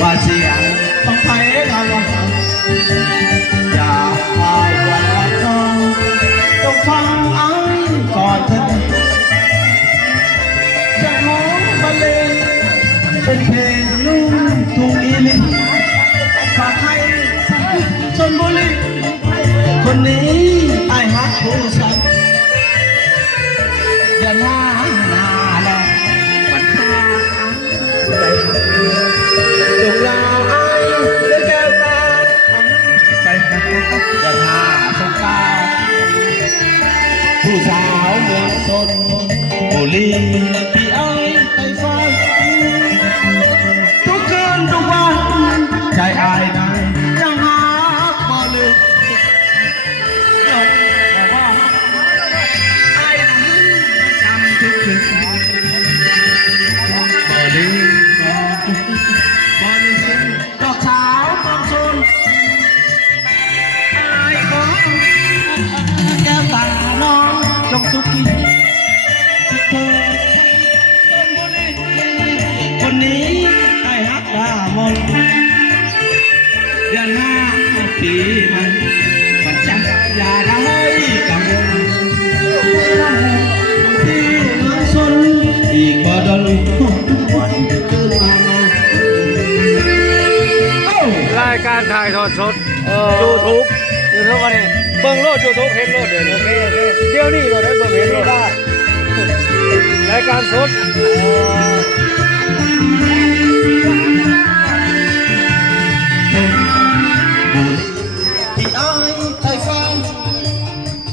ว่าเสียงต้องไปกันอย่าเอาวันละครต้องฟังไอ้ก่อนเถิดจะร้องบรรเลงเป็นเพลงลูกทุ่งอีลิฝากให้ชลบุรีคนนี้ไอ้ฮักผู้สันอย่าหน้าแลปัดผ้าใจหักจงลาไอ้ด้วยแก้วตาไปอย่าหาสงกาผู้สาวเมืองชนบุรีพี่ไอ้ไปฟังทุกคืนทุกวันใจไอ้นั้นยังหาบ่ลืมยกบอกว่าไอ้นั้นจำทุกคืนบ่ลืมบ่ลืมดอกสาวเมืองชนไอ้ของแก้วตาน้องจงสุขีคนนี้ไอ้ฮักว่ามนเดือนหน้าปีมันจังอย่าได้กังวลที่เมืองชนอีกบ่ดนวันคืนมารายการถ่ายทอดสดYouTube วันนี้เบิ่งโลด YouTube เห็นโลดเดี๋ยวนี้เดี๋ยวนี้ก็ได้เบิ่งเห็นโลดรายการสด